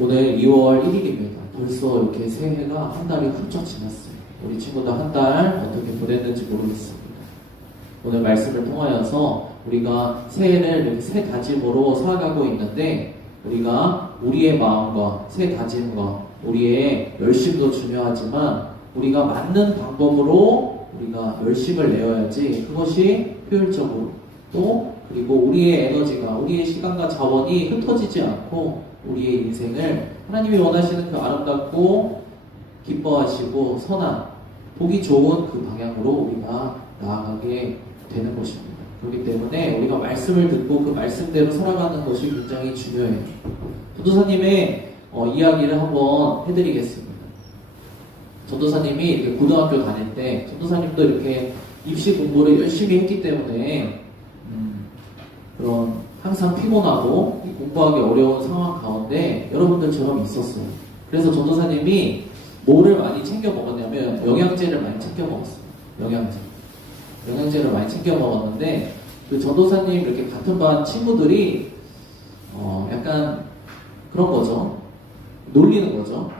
오늘 2월 1일입니다. 벌써 이렇게 새해가 한 달이 훌쩍 지났어요. 우리 친구들 한 달 어떻게 보냈는지 모르겠습니다. 오늘 말씀을 통하여서 우리가 새해를 이렇게 새 다짐으로 살아가고 있는데, 우리가 우리의 마음과 새 다짐과 우리의 열심도 중요하지만 우리가 맞는 방법으로 우리가 열심을 내어야지 그것이 효율적으로 또 그리고 우리의 에너지가 우리의 시간과 자원이 흩어지지 않고 우리의 인생을 하나님이 원하시는 그 아름답고 기뻐하시고 선한 보기 좋은 그 방향으로 우리가 나아가게 되는 것입니다. 그렇기 때문에 우리가 말씀을 듣고 그 말씀대로 살아가는 것이 굉장히 중요해요. 전도사님의 이야기를 한번 해드리겠습니다. 전도사님이 이렇게 고등학교 다닐 때 전도사님도 이렇게 입시 공부를 열심히 했기 때문에 그런 항상 피곤하고 공부하기 어려운 상황 가운데 여러분들처럼 있었어요. 그래서 전도사님이 뭐를 많이 챙겨 먹었냐면 영양제를 많이 챙겨 먹었어요. 영양제를 많이 챙겨 먹었는데 그 전도사님 이렇게 같은 반 친구들이 약간 그런 거죠. 놀리는 거죠.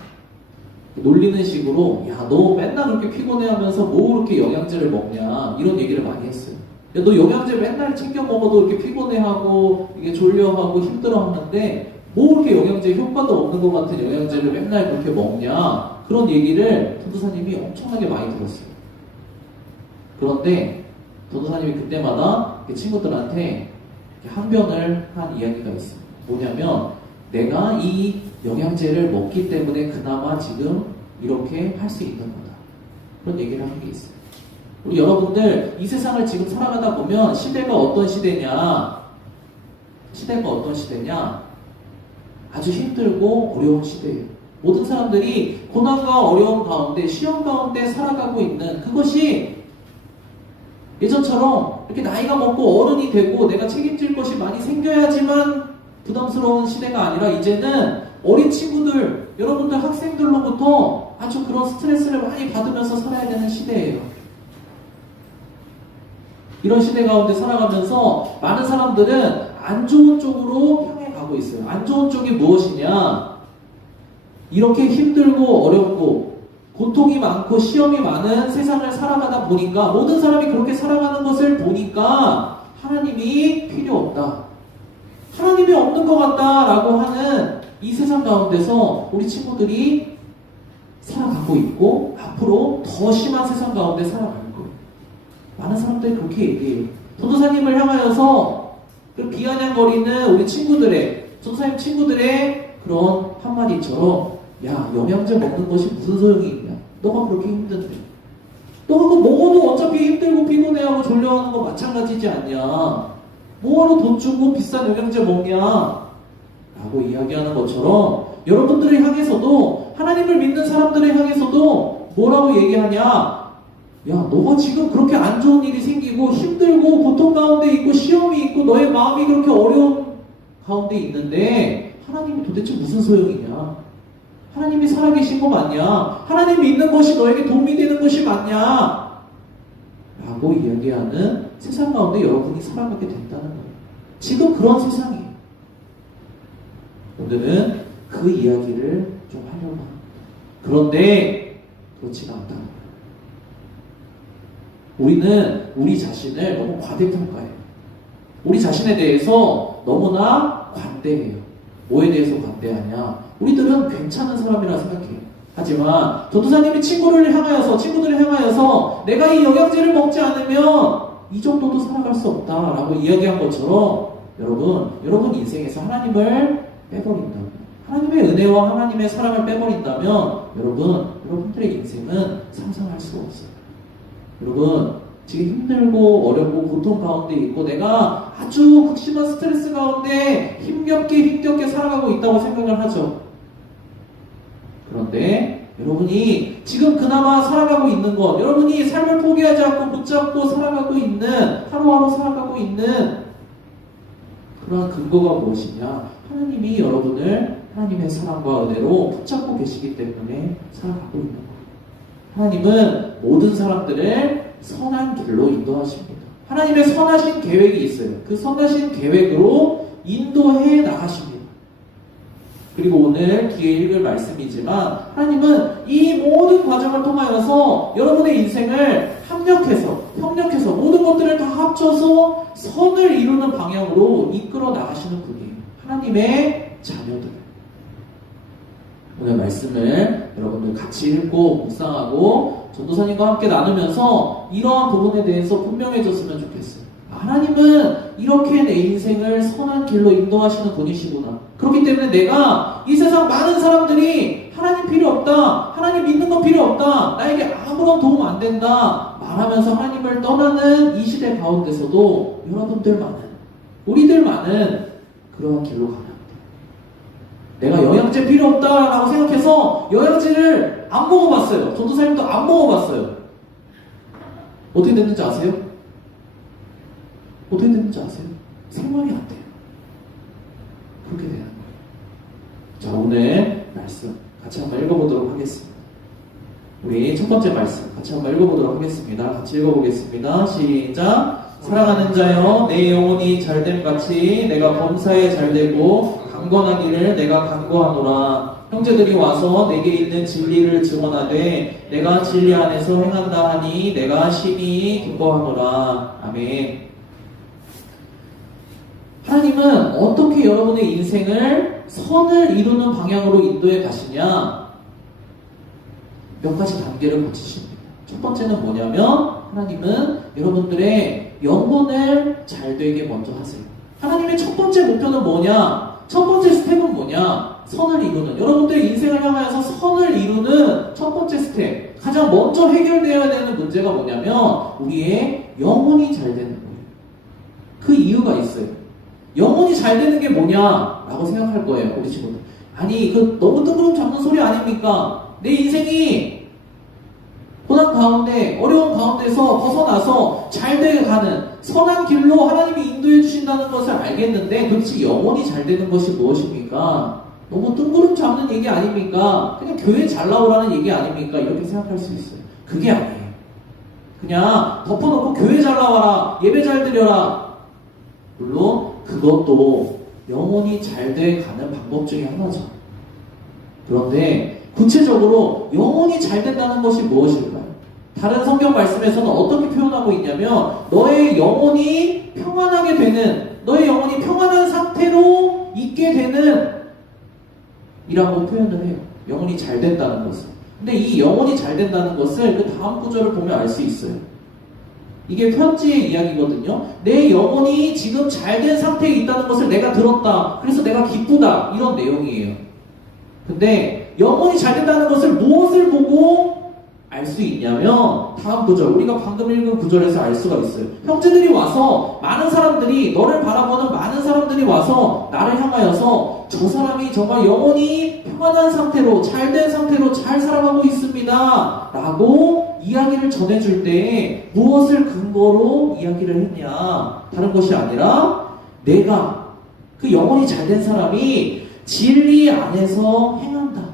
놀리는 식으로 야, 너 맨날 그렇게 피곤해하면서 뭐 그렇게 영양제를 먹냐 이런 얘기를 많이 했어요. 야, 너 영양제 맨날 챙겨 먹어도 이렇게 피곤해하고 이게 졸려하고 힘들어하는데 뭐 그렇게 영양제 효과도 없는 것 같은 영양제를 맨날 그렇게 먹냐 그런 얘기를 전도사님이 엄청나게 많이 들었어요. 그런데 전도사님이 그때마다 친구들한테 항변을 한 이야기가 있어요. 뭐냐면 내가 이 영양제를 먹기 때문에 그나마 지금 이렇게 할 수 있는 거다. 그런 얘기를 한 게 있어요. 우리 여러분들 이 세상을 지금 살아가다 보면 시대가 어떤 시대냐? 아주 힘들고 어려운 시대예요. 모든 사람들이 고난과 어려움 가운데 시험 가운데 살아가고 있는 그것이 예전처럼 이렇게 나이가 먹고 어른이 되고 내가 책임질 것이 많이 생겨야지만 부담스러운 시대가 아니라 이제는 어린 친구들, 여러분들 학생들로부터 아주 그런 스트레스를 많이 받으면서 살아야 되는 시대예요. 이런 시대 가운데 살아가면서 많은 사람들은 안 좋은 쪽으로 향해 가고 있어요. 안 좋은 쪽이 무엇이냐? 이렇게 힘들고 어렵고 고통이 많고 시험이 많은 세상을 살아가다 보니까 모든 사람이 그렇게 살아가는 것을 보니까 하나님이 필요 없다. 하나님이 없는 것 같다라고 하는 이 세상 가운데서 우리 친구들이 살아가고 있고 앞으로 더 심한 세상 가운데 살아갈 거예요. 많은 사람들이 그렇게 얘기해요. 전도사님을 향하여서 그 비아냥거리는 우리 친구들의 전도사님 친구들의 그런 한마디처럼 야, 영양제 먹는 것이 무슨 소용이 있냐? 너가 그렇게 힘든데 너가 그거 먹어도 어차피 힘들고 피곤해하고 졸려하는 거 마찬가지지 않냐? 뭐하러 돈 주고 비싼 영양제 먹냐? 라고 이야기하는 것처럼 여러분들을 향해서도 하나님을 믿는 사람들을 향해서도 뭐라고 얘기하냐? 야, 너가 지금 그렇게 안 좋은 일이 생기고 힘들고 고통 가운데 있고 시험이 있고 너의 마음이 그렇게 어려운 가운데 있는데 하나님이 도대체 무슨 소용이냐? 하나님이 살아계신 거 맞냐? 하나님 믿는 것이 너에게 도움이 되는 것이 맞냐? 라고 이야기하는 세상 가운데 여러분이 살아가게 된다는 거예요. 지금 그런 세상이에요. 오늘은 그 이야기를 좀 하려고 합니다. 그런데 그렇지가 않다는 거예요. 우리는 우리 자신을 너무 과대평가해요. 우리 자신에 대해서 너무나 관대해요. 뭐에 대해서 관대하냐? 우리들은 괜찮은 사람이라 생각해요. 하지만 전도사님이 친구들을 향하여서 내가 이 영양제를 먹지 않으면 이 정도도 살아갈 수 없다라고 이야기한 것처럼 여러분 인생에서 하나님을 빼버린다면, 하나님의 은혜와 하나님의 사랑을 빼버린다면 여러분들의 인생은 상상할 수가 없어요. 여러분 지금 힘들고 어렵고 고통 가운데 있고 내가 아주 극심한 스트레스 가운데 힘겹게 살아가고 있다고 생각을 하죠. 그런데 여러분이 지금 그나마 살아가고 있는 것, 여러분이 삶을 포기하지 않고 붙잡고 살아가고 있는, 하루하루 살아가고 있는 그러한 근거가 무엇이냐? 하나님이 여러분을 하나님의 사랑과 은혜로 붙잡고 계시기 때문에 살아가고 있는 거예요. 하나님은 모든 사람들을 선한 길로 인도하십니다. 하나님의 선하신 계획이 있어요. 그 선하신 계획으로 인도해 나가십니다. 그리고 오늘 뒤에 읽을 말씀이지만 하나님은 이 모든 과정을 통하여서 여러분의 인생을 협력해서 모든 것들을 다 합쳐서 선을 이루는 방향으로 이끌어 나가시는 분이에요. 하나님의 자녀들. 오늘 말씀을 여러분들 같이 읽고 묵상하고 전도사님과 함께 나누면서 이러한 부분에 대해서 분명해졌으면 좋겠어요. 하나님은 이렇게 내 인생을 선한 길로 인도하시는 분이시구나. 그렇기 때문에 내가 이 세상 많은 사람들이 하나님 필요 없다, 하나님 믿는 건 필요 없다, 나에게 아무런 도움 안 된다 말하면서 하나님을 떠나는 이 시대 가운데서도 여러분들만은, 우리들만은 그러한 길로 가는 겁니다. 내가 영양제 필요 없다라고 생각해서 영양제를 안 먹어봤어요. 전도사님도 안 먹어봤어요. 어떻게 됐는지 아세요? 어떻게 됐는지 아세요? 생활이 안 돼요. 그렇게 되는 거예요. 자, 오늘 말씀 같이 한번 읽어보도록 하겠습니다. 우리 첫 번째 말씀 같이 한번 읽어보도록 하겠습니다. 같이 읽어보겠습니다. 시작. 사랑하는 자여, 내 영혼이 잘됨같이 내가 범사에 잘되고 강건하기를 내가 간구하노라. 형제들이 와서 내게 있는 진리를 증언하되 내가 진리 안에서 행한다 하니 내가 심히 기뻐하노라. 아멘. 하나님은 어떻게 여러분의 인생을 선을 이루는 방향으로 인도해 가시냐? 몇 가지 단계를 거치십니다. 첫 번째는 뭐냐면 하나님은 여러분들의 영혼을 잘되게 먼저 하세요. 하나님의 첫 번째 목표는 뭐냐? 첫 번째 스텝은 뭐냐? 선을 이루는, 여러분들의 인생을 향하여서 선을 이루는 첫 번째 스텝, 가장 먼저 해결되어야 되는 문제가 뭐냐면 우리의 영혼이 잘 되는 거예요. 그 이유가 있어요. 영혼이 잘 되는 게 뭐냐라고 생각할 거예요, 우리 친구들. 아니, 이거 너무 뜬구름 잡는 소리 아닙니까? 내 인생이 고난 가운데, 어려운 가운데서 벗어나서 잘 되게 가는 선한 길로 하나님이 인도해 주신다는 것을 알겠는데 도대체 영혼이 잘 되는 것이 무엇입니까? 너무 뜬구름 잡는 얘기 아닙니까? 그냥 교회 잘 나오라는 얘기 아닙니까? 이렇게 생각할 수 있어요. 그게 아니에요. 그냥 덮어놓고 교회 잘 나와라, 예배 잘 드려라. 물론 그것도 영혼이 잘 돼 가는 방법 중에 하나죠. 그런데 구체적으로 영혼이 잘 된다는 것이 무엇일까요? 다른 성경 말씀에서는 어떻게 표현하고 있냐면 너의 영혼이 평안하게 되는, 너의 영혼이 평안한 상태로 있게 되는 이라고 표현을 해요. 영혼이 잘 된다는 것을. 근데 이 영혼이 잘 된다는 것을 그 다음 구절을 보면 알 수 있어요. 이게 편지의 이야기거든요. 내 영혼이 지금 잘된 상태에 있다는 것을 내가 들었다. 그래서 내가 기쁘다. 이런 내용이에요. 근데 영혼이 잘 된다는 것을 무엇을 보고 알 수 있냐면 다음 구절, 우리가 방금 읽은 구절에서 알 수가 있어요. 형제들이 와서, 많은 사람들이, 너를 바라보는 많은 사람들이 와서 나를 향하여서 저 사람이 정말 영혼이 평안한 상태로, 잘된 상태로 잘 살아가고 있습니다 라고 이야기를 전해줄 때 무엇을 근거로 이야기를 했냐? 다른 것이 아니라 내가, 그 영혼이 잘된 사람이 진리 안에서 행한다,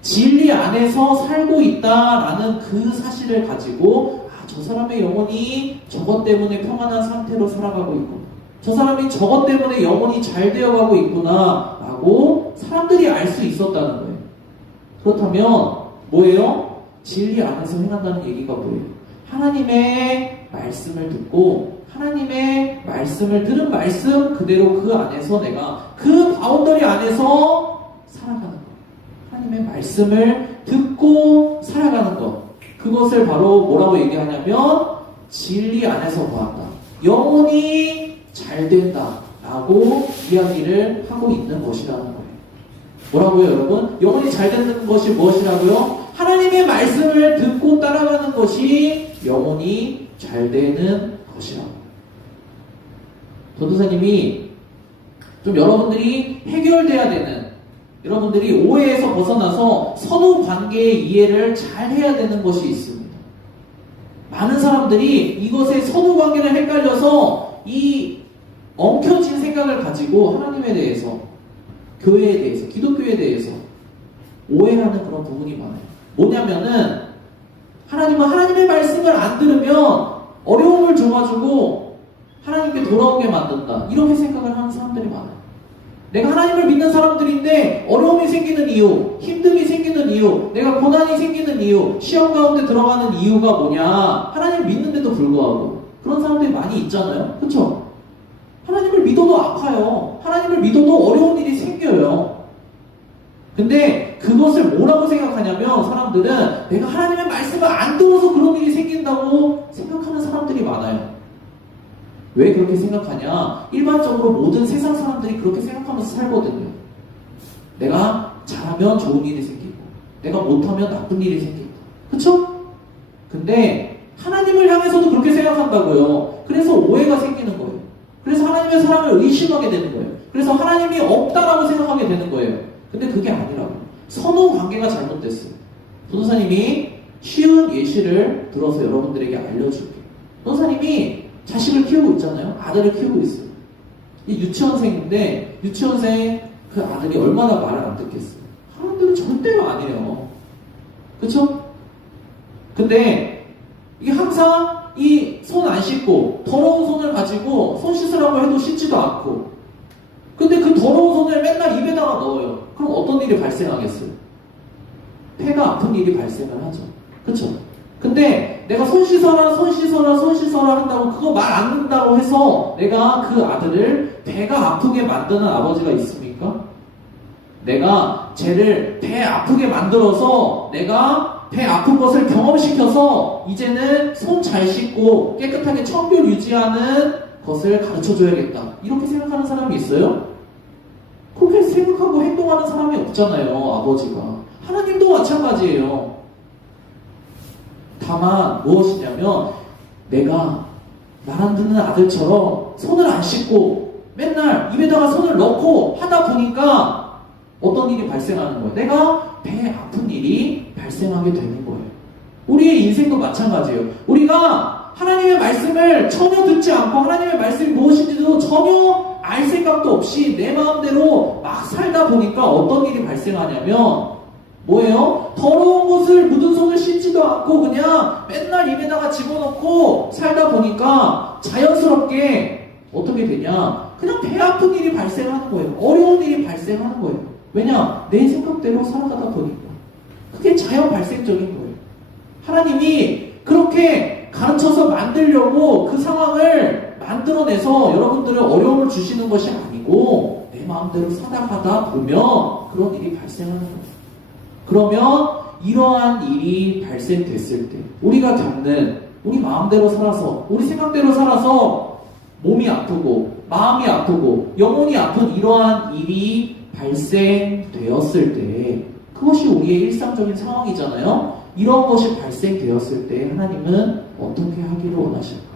진리 안에서 살고 있다라는 그 사실을 가지고 저 사람의 영혼이 저것 때문에 평안한 상태로 살아가고 있구나, 저 사람이 저것 때문에 영혼이 잘 되어가고 있구나 라고 사람들이 알 수 있었다는 거예요. 그렇다면 뭐예요? 진리 안에서 행한다는 얘기가 뭐예요? 하나님의 말씀을 듣고 하나님의 말씀을 들은 말씀 그대로 그 안에서 내가 그 바운더리 안에서 살아가는 것, 하나님의 말씀을 듣고 살아가는 것, 그것을 바로 뭐라고 얘기하냐면 진리 안에서 보았다, 영혼이 잘 된다 라고 이야기를 하고 있는 것이라는 거예요. 뭐라고요, 여러분? 영혼이 잘 되는 것이 무엇이라고요? 하나님의 말씀을 듣고 따라가는 것이 영혼이 잘 되는 것이라고. 전도사님이 좀 여러분들이 해결돼야 되는, 여러분들이 오해에서 벗어나서 선후 관계의 이해를 잘 해야 되는 것이 있습니다. 많은 사람들이 이것의 선후 관계를 헷갈려서 이 엉켜진 생각을 가지고 하나님에 대해서, 교회에 대해서, 기독교에 대해서 오해하는 그런 부분이 많아요. 뭐냐면은 하나님은 하나님의 말씀을 안 들으면 어려움을 줘가지고 하나님께 돌아오게 만든다, 이렇게 생각을 하는 사람들이 많아요. 내가 하나님을 믿는 사람들인데 어려움이 생기는 이유, 힘듦이 생기는 이유, 내가 고난이 생기는 이유, 시험 가운데 들어가는 이유가 뭐냐? 하나님을 믿는데도 불구하고 그런 사람들이 많이 있잖아요. 그렇죠? 하나님을 믿어도 아파요. 하나님을 믿어도 어려운 일이 생겨요. 근데 그것을 뭐라고 생각하냐면 사람들은 내가 하나님의 말씀을 안 들어서 그런 일이 생긴다고 생각하는 사람들이 많아요. 왜 그렇게 생각하냐? 일반적으로 모든 세상 사람들이 그렇게 생각하면서 살거든요. 내가 잘하면 좋은 일이 생기고 내가 못하면 나쁜 일이 생기고 그쵸? 근데 하나님을 향해서도 그렇게 생각한다고요. 그래서 오해가 생기는 거예요. 그래서 하나님의 사랑을 의심하게 되는 거예요. 그래서 하나님이 없다라고 생각하게 되는 거예요. 근데 그게 아니라고. 선후 관계가 잘못됐어요. 변호사님이 쉬운 예시를 들어서 여러분들에게 알려줄게요. 변호사님이 자식을 키우고 있잖아요. 아들을 키우고 있어요. 유치원생인데 유치원생 그 아들이 얼마나 말을 안 듣겠어요. 사람들은 절대로 아니에요. 그쵸? 근데 이게 항상 이 손 안 씻고 더러운 손을 가지고 손 씻으라고 해도 씻지도 않고 근데 그 더러운 손을 맨날 입에다가 넣어요. 그럼 어떤 일이 발생하겠어요? 폐가 아픈 일이 발생을 하죠. 그쵸? 근데 내가 손 씻어라 한다고 그거 말 안 듣는다고 해서 내가 그 아들을 배가 아프게 만드는 아버지가 있습니까? 내가 쟤를 배 아프게 만들어서 내가 배 아픈 것을 경험시켜서 이제는 손 잘 씻고 깨끗하게 청결 유지하는 것을 가르쳐줘야겠다. 이렇게 생각하는 사람이 있어요? 그렇게 생각하고 행동하는 사람이 없잖아요. 아버지가. 하나님도 마찬가지예요. 다만 무엇이냐면 내가 말 안 듣는 아들처럼 손을 안 씻고 맨날 입에다가 손을 넣고 하다 보니까 어떤 일이 발생하는 거예요. 내가 배 아픈 일이 발생하게 되는 거예요. 우리의 인생도 마찬가지예요. 우리가 하나님의 말씀을 전혀 듣지 않고 하나님의 말씀이 무엇인지도 전혀 알 생각도 없이 내 마음대로 막 살다 보니까 어떤 일이 발생하냐면 뭐예요? 더러운 것을 묻은 손을 씻지도 않고 그냥 맨날 입에다가 집어넣고 살다 보니까 자연스럽게 어떻게 되냐? 그냥 배 아픈 일이 발생하는 거예요. 어려운 일이 발생하는 거예요. 왜냐? 내 생각대로 살아가다 보니까. 그게 자연 발생적인 거예요. 하나님이 그렇게 가르쳐서 만들려고 그 상황을 만들어내서 여러분들은 어려움을 주시는 것이 아니고 내 마음대로 살아가다 보면 그런 일이 발생하는 거예요. 그러면 이러한 일이 발생됐을 때 우리가 겪는 우리 마음대로 살아서 우리 생각대로 살아서 몸이 아프고 마음이 아프고 영혼이 아픈 이러한 일이 발생되었을 때 그것이 우리의 일상적인 상황이잖아요. 이런 것이 발생되었을 때 하나님은 어떻게 하기를 원하실까요?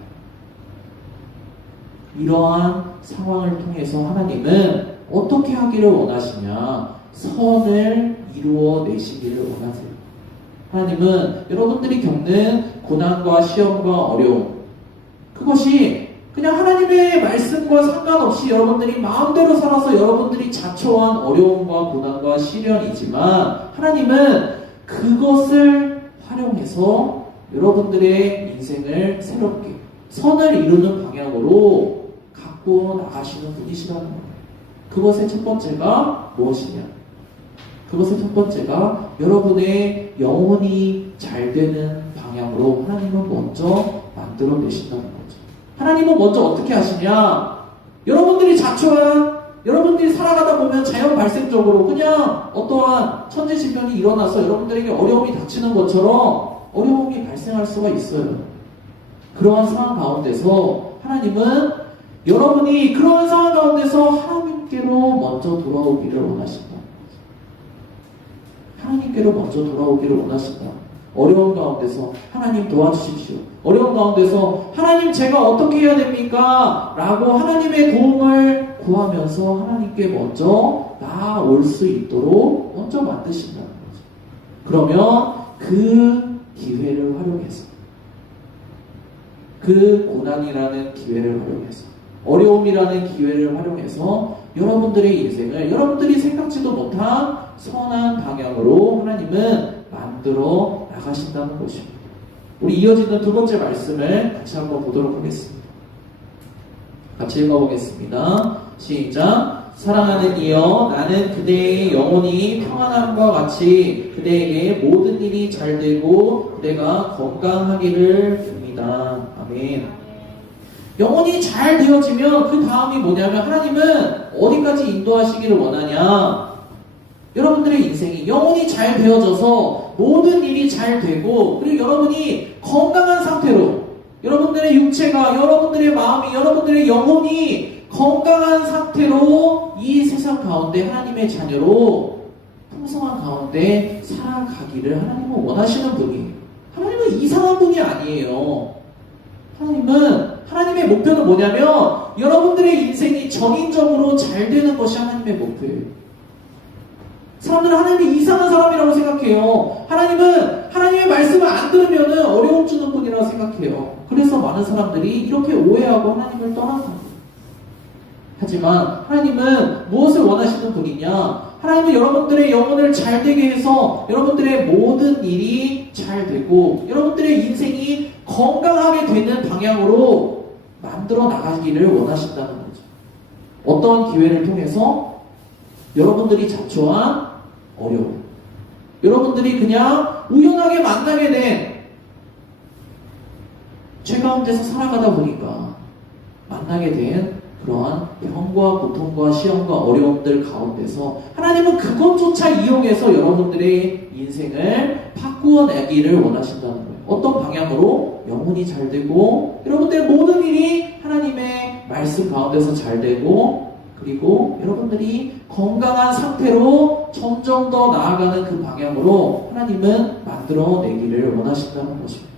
이러한 상황을 통해서 하나님은 어떻게 하기를 원하시냐? 선을 이루어내시기를 원하세요. 하나님은 여러분들이 겪는 고난과 시험과 어려움 그것이 그냥 하나님의 말씀과 상관없이 여러분들이 마음대로 살아서 여러분들이 자초한 어려움과 고난과 시련이지만 하나님은 그것을 활용해서 여러분들의 인생을 새롭게 선을 이루는 방향으로 갖고 나가시는 분이시라는 거예요. 그것의 첫 번째가 무엇이냐? 그것의 첫 번째가 여러분의 영혼이 잘 되는 방향으로 하나님은 먼저 만들어내신다는 거죠. 하나님은 먼저 어떻게 하시냐? 여러분들이 자초한 여러분들이 살아가다 보면 자연 발생적으로 그냥 어떠한 천재지변이 일어나서 여러분들에게 어려움이 닥치는 것처럼 어려움이 발생할 수가 있어요. 그러한 상황 가운데서 하나님은 여러분이 그러한 상황 가운데서 하나님께로 먼저 돌아오기를 원하신다. 하나님께로 먼저 돌아오기를 원하신다. 어려운 가운데서 하나님 도와주십시오. 어려운 가운데서 하나님 제가 어떻게 해야 됩니까? 라고 하나님의 도움을 구하면서 하나님께 먼저 나아올 수 있도록 먼저 만드신다는 거죠. 그러면 그 기회를 활용해서 그 고난이라는 기회를 활용해서 어려움이라는 기회를 활용해서 여러분들의 인생을 여러분들이 생각지도 못한 선한 방향으로 하나님은 만들어 나가신다는 것입니다. 우리 이어지는 두 번째 말씀을 같이 한번 보도록 하겠습니다. 같이 읽어보겠습니다. 시작. 사랑하는 이여, 나는 그대의 영혼이 평안함과 같이 그대에게 모든 일이 잘 되고 그대가 건강하기를 빕니다. 아멘. 영혼이 잘 되어지면 그 다음이 뭐냐면 하나님은 어디까지 인도하시기를 원하냐? 여러분들의 인생이 영혼이 잘 되어져서 모든 일이 잘 되고 그리고 여러분이 건강한 상태로 여러분들의 육체가, 여러분들의 마음이, 여러분들의 영혼이 건강한 상태로 이 세상 가운데 하나님의 자녀로 풍성한 가운데 살아가기를 하나님은 원하시는 분이에요. 하나님은 이상한 분이 아니에요. 하나님의 목표는 뭐냐면 여러분들의 인생이 전인적으로 잘 되는 것이 하나님의 목표예요. 사람들은 하나님이 이상한 사람이라고 생각해요. 하나님은 하나님의 말씀을 안 들으면 어려움 주는 분이라고 생각해요. 그래서 많은 사람들이 이렇게 오해하고 하나님을 떠나서 하지만 하나님은 무엇을 원하시는 분이냐? 하나님은 여러분들의 영혼을 잘 되게 해서 여러분들의 모든 일이 잘 되고 여러분들의 인생이 건강하게 되는 방향으로 만들어 나가기를 원하신다는 거죠. 어떤 기회를 통해서 여러분들이 자초한 어려움, 여러분들이 그냥 우연하게 만나게 된 죄 가운데서 살아가다 보니까 만나게 된 그러한 병과 고통과 시험과 어려움들 가운데서 하나님은 그것조차 이용해서 여러분들의 인생을 바꾸어내기를 원하신다는 거예요. 어떤 방향으로? 영혼이 잘 되고 여러분들의 모든 일이 하나님의 말씀 가운데서 잘 되고 그리고 여러분들이 건강한 상태로 점점 더 나아가는 그 방향으로 하나님은 만들어내기를 원하신다는 것입니다.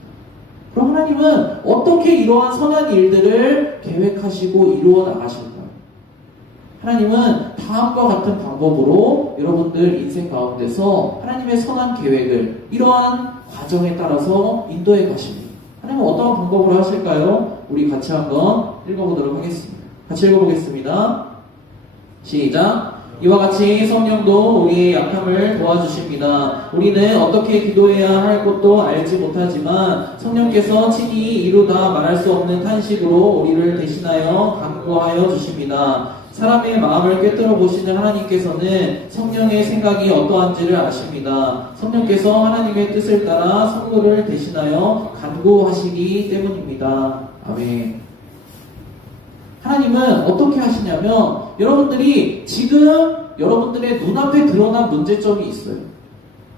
그럼 하나님은 어떻게 이러한 선한 일들을 계획하시고 이루어 나가실까요? 하나님은 다음과 같은 방법으로 여러분들 인생 가운데서 하나님의 선한 계획을 이러한 과정에 따라서 인도해 가십니다. 하나님은 어떤 방법으로 하실까요? 우리 같이 한번 읽어보도록 하겠습니다. 같이 읽어보겠습니다. 시작. 이와 같이 성령도 우리의 약함을 도와주십니다. 우리는 어떻게 기도해야 할 것도 알지 못하지만 성령께서 친히 이루다 말할 수 없는 탄식으로 우리를 대신하여 간구하여 주십니다. 사람의 마음을 꿰뚫어 보시는 하나님께서는 성령의 생각이 어떠한지를 아십니다. 성령께서 하나님의 뜻을 따라 성도를 대신하여 간구하시기 때문입니다. 아멘. 하나님은 어떻게 하시냐면 여러분들이 지금 여러분들의 눈앞에 드러난 문제점이 있어요.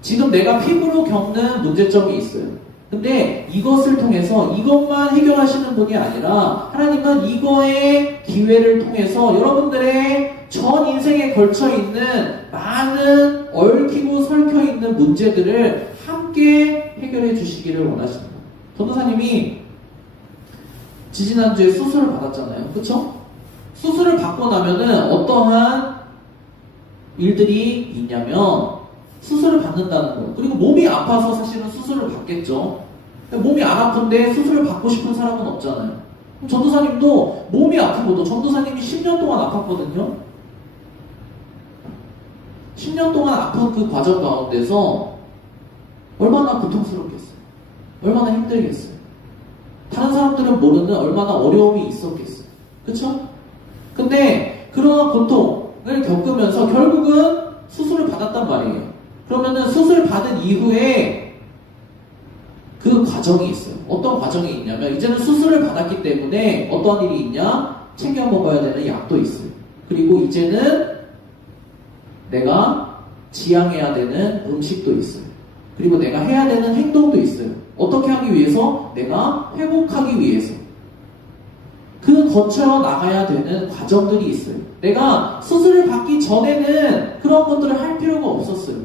지금 내가 피부로 겪는 문제점이 있어요. 근데 이것을 통해서 이것만 해결하시는 분이 아니라 하나님은 이거의 기회를 통해서 여러분들의 전 인생에 걸쳐 있는 많은 얽히고 설켜 있는 문제들을 함께 해결해 주시기를 원하십니다. 전도사님이 지지난주에 수술을 받았잖아요. 그쵸? 수술을 받고 나면은 어떠한 일들이 있냐면 수술을 받는다는 거예요. 그리고 몸이 아파서 사실은 수술을 받겠죠. 몸이 안 아픈데 수술을 받고 싶은 사람은 없잖아요. 전도사님도 몸이 아픈 것도 전도사님이 10년 동안 아팠거든요. 10년 동안 아픈 그 과정 가운데서 얼마나 고통스럽겠어요. 얼마나 힘들겠어요. 다른 사람들은 모르는 얼마나 어려움이 있었겠어요. 그쵸? 근데 그런 고통을 겪으면서 결국은 수술을 받았단 말이에요. 그러면은 수술 받은 이후에 그 과정이 있어요. 어떤 과정이 있냐면 이제는 수술을 받았기 때문에 어떤 일이 있냐? 챙겨 먹어야 되는 약도 있어요. 그리고 이제는 내가 지향해야 되는 음식도 있어요. 그리고 내가 해야 되는 행동도 있어요. 어떻게 하기 위해서? 내가 회복하기 위해서. 그 거쳐 나가야 되는 과정들이 있어요. 내가 수술을 받기 전에는 그런 것들을 할 필요가 없었어요.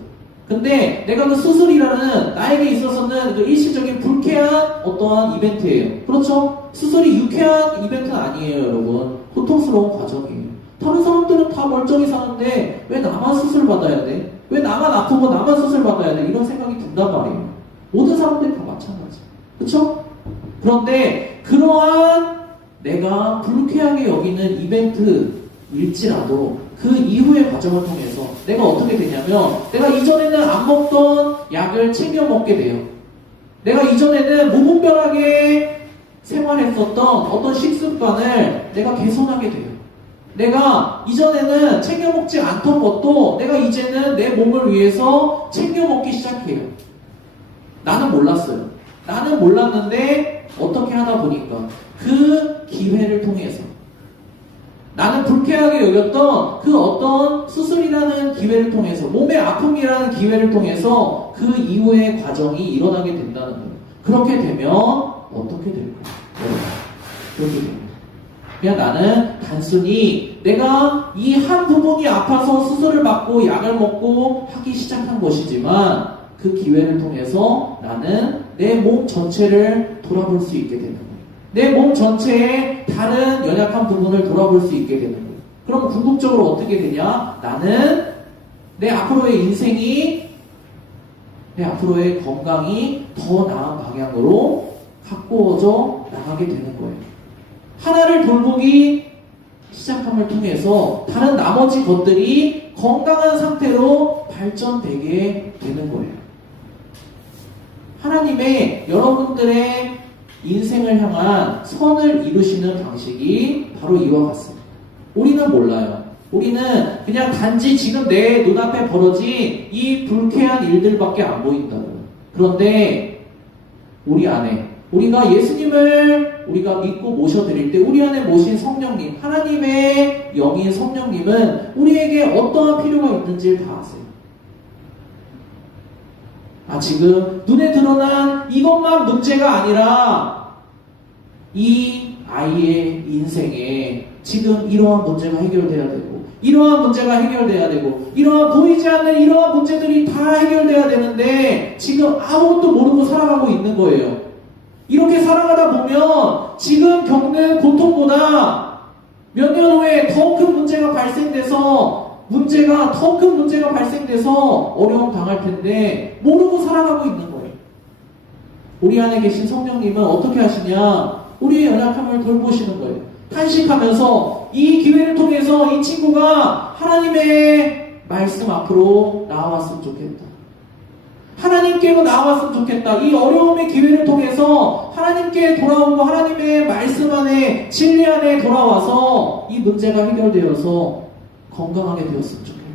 근데 내가 그 수술이라는 나에게 있어서는 그 일시적인 불쾌한 어떠한 이벤트예요. 그렇죠? 수술이 유쾌한 이벤트는 아니에요, 여러분. 고통스러운 과정이에요. 다른 사람들은 다 멀쩡히 사는데 왜 나만 수술 받아야 돼? 왜 나만 아프고 나만 수술 받아야 돼? 이런 생각이 든단 말이에요. 모든 사람들이 다 마찬가지. 그렇죠? 그런데 그러한 내가 불쾌하게 여기는 이벤트일지라도 그 이후의 과정을 통해서 내가 어떻게 되냐면 내가 이전에는 안 먹던 약을 챙겨 먹게 돼요. 내가 이전에는 무분별하게 생활했었던 어떤 식습관을 내가 개선하게 돼요. 내가 이전에는 챙겨 먹지 않던 것도 내가 이제는 내 몸을 위해서 챙겨 먹기 시작해요. 나는 몰랐어요. 나는 몰랐는데 어떻게 하다 보니까 그 기회를 통해서 나는 불쾌하게 여겼던 그 어떤 수술이라는 기회를 통해서 몸의 아픔이라는 기회를 통해서 그 이후의 과정이 일어나게 된다는 거예요. 그렇게 되면 어떻게 될까요? 그렇게 됩니다. 그냥 나는 단순히 내가 이 한 부분이 아파서 수술을 받고 약을 먹고 하기 시작한 것이지만 그 기회를 통해서 나는 내 몸 전체를 돌아볼 수 있게 되는 거예요. 내 몸 전체의 다른 연약한 부분을 돌아볼 수 있게 되는 거예요. 그럼 궁극적으로 어떻게 되냐? 나는 내 앞으로의 인생이, 내 앞으로의 건강이 더 나은 방향으로 가꾸어져 나가게 되는 거예요. 하나를 돌보기 시작함을 통해서 다른 나머지 것들이 건강한 상태로 발전되게 되는 거예요. 하나님의 여러분들의 인생을 향한 선을 이루시는 방식이 바로 이와 같습니다. 우리는 몰라요. 우리는 그냥 단지 지금 내 눈앞에 벌어진 이 불쾌한 일들밖에 안 보인다고요. 그런데 우리 안에 우리가 예수님을 우리가 믿고 모셔드릴 때 우리 안에 모신 성령님, 하나님의 영인 성령님은 우리에게 어떠한 필요가 있는지를 다 아세요. 지금 눈에 드러난 이것만 문제가 아니라 이 아이의 인생에 지금 이러한 문제가 해결돼야 되고 이러한 문제가 해결돼야 되고 이러한 보이지 않는 이러한 문제들이 다 해결돼야 되는데 지금 아무것도 모르고 살아가고 있는 거예요. 이렇게 살아가다 보면 지금 겪는 고통보다 몇 년 후에 더 큰 문제가 발생돼서 더 큰 문제가 발생돼서 어려움 당할 텐데 모르고 살아가고 있는 거예요. 우리 안에 계신 성령님은 어떻게 하시냐? 우리의 연약함을 돌보시는 거예요. 탄식하면서 이 기회를 통해서 이 친구가 하나님의 말씀 앞으로 나와왔으면 좋겠다. 하나님께로 나와왔으면 좋겠다. 이 어려움의 기회를 통해서 하나님께 돌아오고 하나님의 말씀 안에 진리 안에 돌아와서 이 문제가 해결되어서 건강하게 되었으면 좋겠다.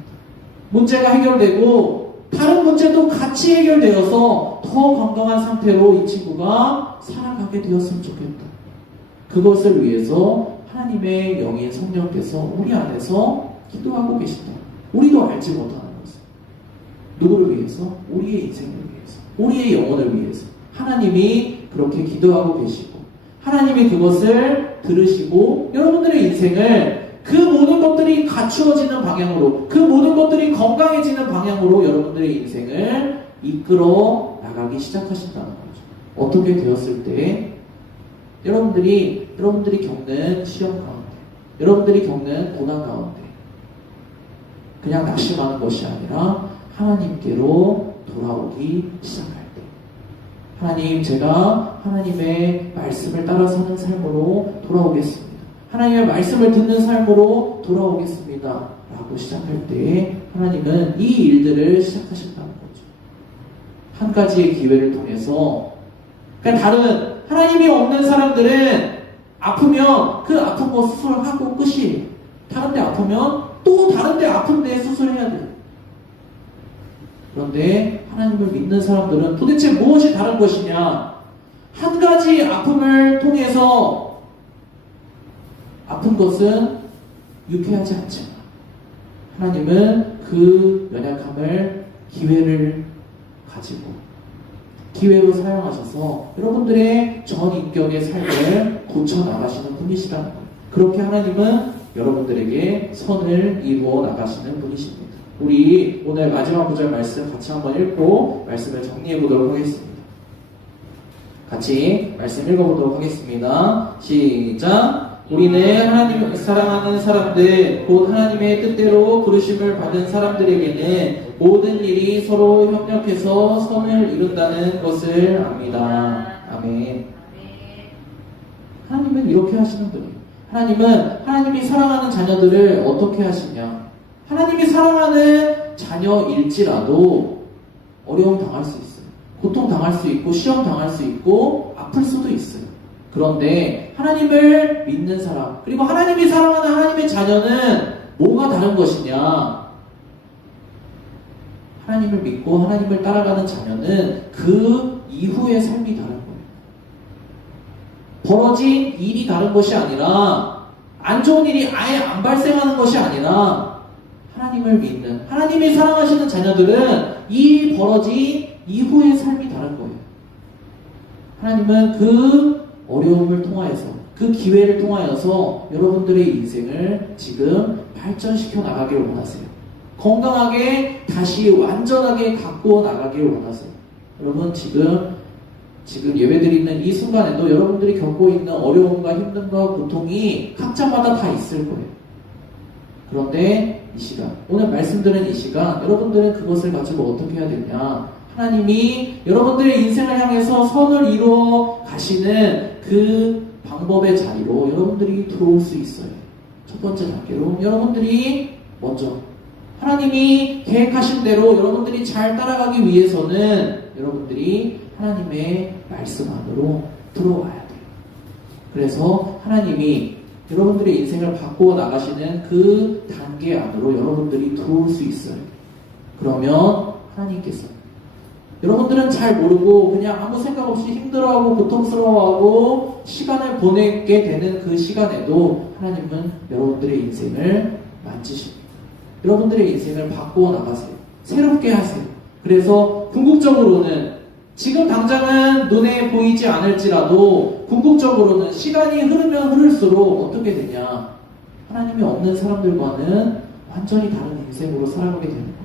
문제가 해결되고 다른 문제도 같이 해결되어서 더 건강한 상태로 이 친구가 살아가게 되었으면 좋겠다. 그것을 위해서 하나님의 영인 성령께서 우리 안에서 기도하고 계신다. 우리도 알지 못하는 것을. 누구를 위해서? 우리의 인생을 위해서. 우리의 영혼을 위해서. 하나님이 그렇게 기도하고 계시고 하나님이 그것을 들으시고 여러분들의 인생을 그 모든 것들이 갖추어지는 방향으로, 그 모든 것들이 건강해지는 방향으로 여러분들의 인생을 이끌어 나가기 시작하신다는 거죠. 어떻게 되었을 때 여러분들이 겪는 시험 가운데, 여러분들이 겪는 고난 가운데 그냥 낙심하는 것이 아니라 하나님께로 돌아오기 시작할 때, 하나님, 제가 하나님의 말씀을 따라 사는 삶으로 돌아오겠습니다. 하나님의 말씀을 듣는 삶으로 돌아오겠습니다. 라고 시작할 때 하나님은 이 일들을 시작하신다는 거죠. 한 가지의 기회를 통해서. 그러니까 다른 하나님이 없는 사람들은 아프면 그 아픈 거 수술하고 끝이에요. 다른 데 아프면 또 다른 데 아픈 데 수술해야 돼요. 그런데 하나님을 믿는 사람들은 도대체 무엇이 다른 것이냐? 한 가지 아픔을 통해서 아픈 것은 유쾌하지 않지만 하나님은 그 연약함을 기회를 가지고 기회로 사용하셔서 여러분들의 전 인격의 삶을 고쳐나가시는 분이시라는 거예요. 그렇게 하나님은 여러분들에게 선을 이루어 나가시는 분이십니다. 우리 오늘 마지막 구절 말씀 같이 한번 읽고 말씀을 정리해 보도록 하겠습니다. 같이 말씀 읽어보도록 하겠습니다. 시작! 우리는 하나님을 사랑하는 사람들, 곧 하나님의 뜻대로 부르심을 받은 사람들에게는 모든 일이 서로 협력해서 선을 이룬다는 것을 압니다. 아멘. 하나님은 이렇게 하시는 분이에요. 하나님은 하나님이 사랑하는 자녀들을 어떻게 하시냐? 하나님이 사랑하는 자녀일지라도 어려움 당할 수 있어요. 고통 당할 수 있고 시험 당할 수 있고 아플 수도 있어요. 그런데 하나님을 믿는 사람, 그리고 하나님이 사랑하는 하나님의 자녀는 뭐가 다른 것이냐? 하나님을 믿고 하나님을 따라가는 자녀는 그 이후의 삶이 다른 거예요. 벌어진 일이 다른 것이 아니라, 안 좋은 일이 아예 안 발생하는 것이 아니라, 하나님을 믿는, 하나님이 사랑하시는 자녀들은 이 벌어진 이후의 삶이 다른 거예요. 하나님은 그 어려움을 통하여서, 그 기회를 통하여서 여러분들의 인생을 지금 발전시켜 나가기를 원하세요. 건강하게 다시 완전하게 갖고 나가기를 원하세요. 여러분 지금 예배드리는 이 순간에도 여러분들이 겪고 있는 어려움과 힘듦과 고통이 각자마다 다 있을 거예요. 그런데 이 시간, 오늘 말씀드린 이 시간, 여러분들은 그것을 가지고 어떻게 해야 되냐? 하나님이 여러분들의 인생을 향해서 선을 이루어 가시는 그 방법의 자리로 여러분들이 들어올 수 있어요. 첫 번째 단계로 여러분들이 먼저 하나님이 계획하신 대로 여러분들이 잘 따라가기 위해서는 여러분들이 하나님의 말씀 안으로 들어와야 돼요. 그래서 하나님이 여러분들의 인생을 바꾸어 나가시는 그 단계 안으로 여러분들이 들어올 수 있어요. 그러면 하나님께서 여러분들은 잘 모르고 그냥 아무 생각 없이 힘들어하고 고통스러워하고 시간을 보내게 되는 그 시간에도 하나님은 여러분들의 인생을 만지십니다. 여러분들의 인생을 바꾸어 나가세요. 새롭게 하세요. 그래서 궁극적으로는 지금 당장은 눈에 보이지 않을지라도 궁극적으로는 시간이 흐르면 흐를수록 어떻게 되냐? 하나님이 없는 사람들과는 완전히 다른 인생으로 살아가게 되는 거예요.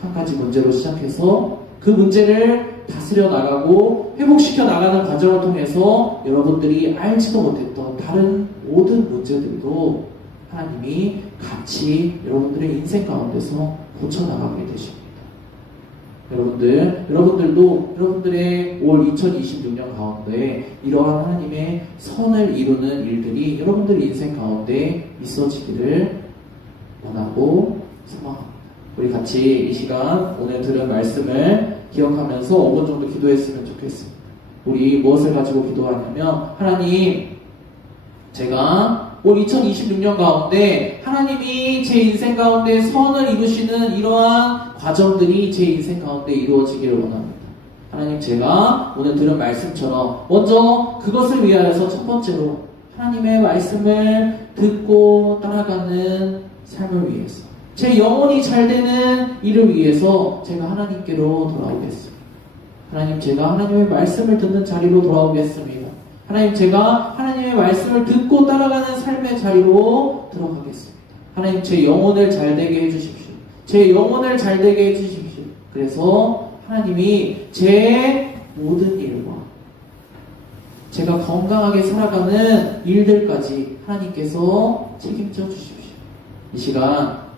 한 가지 문제로 시작해서 그 문제를 다스려 나가고 회복시켜 나가는 과정을 통해서 여러분들이 알지도 못했던 다른 모든 문제들도 하나님이 같이 여러분들의 인생 가운데서 고쳐나가게 되십니다. 여러분들도 여러분들의 올 2026년 가운데 이러한 하나님의 선을 이루는 일들이 여러분들의 인생 가운데 있어지기를 원하고 소망합니다. 우리 같이 이 시간 오늘 들은 말씀을 기억하면서 5분 정도 기도했으면 좋겠습니다. 우리 무엇을 가지고 기도하냐면, 하나님, 제가 올 2026년 가운데 하나님이 제 인생 가운데 선을 이루시는 이러한 과정들이 제 인생 가운데 이루어지기를 원합니다. 하나님, 제가 오늘 들은 말씀처럼 먼저 그것을 위하여서 첫 번째로 하나님의 말씀을 듣고 따라가는 삶을 위해서, 제 영혼이 잘 되는 일을 위해서 제가 하나님께로 돌아오겠습니다. 하나님, 제가 하나님의 말씀을 듣는 자리로 돌아오겠습니다. 하나님, 제가 하나님의 말씀을 듣고 따라가는 삶의 자리로 들어가겠습니다. 하나님, 제 영혼을 잘 되게 해주십시오. 제 영혼을 잘 되게 해주십시오. 그래서 하나님이 제 모든 일과 제가 건강하게 살아가는 일들까지 하나님께서 책임져 주십시오. 이 시간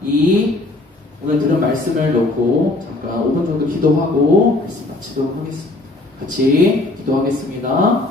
오늘 들은 말씀을 놓고 잠깐 5분 정도 기도하고 말씀 마치도록 하겠습니다. 같이 기도하겠습니다.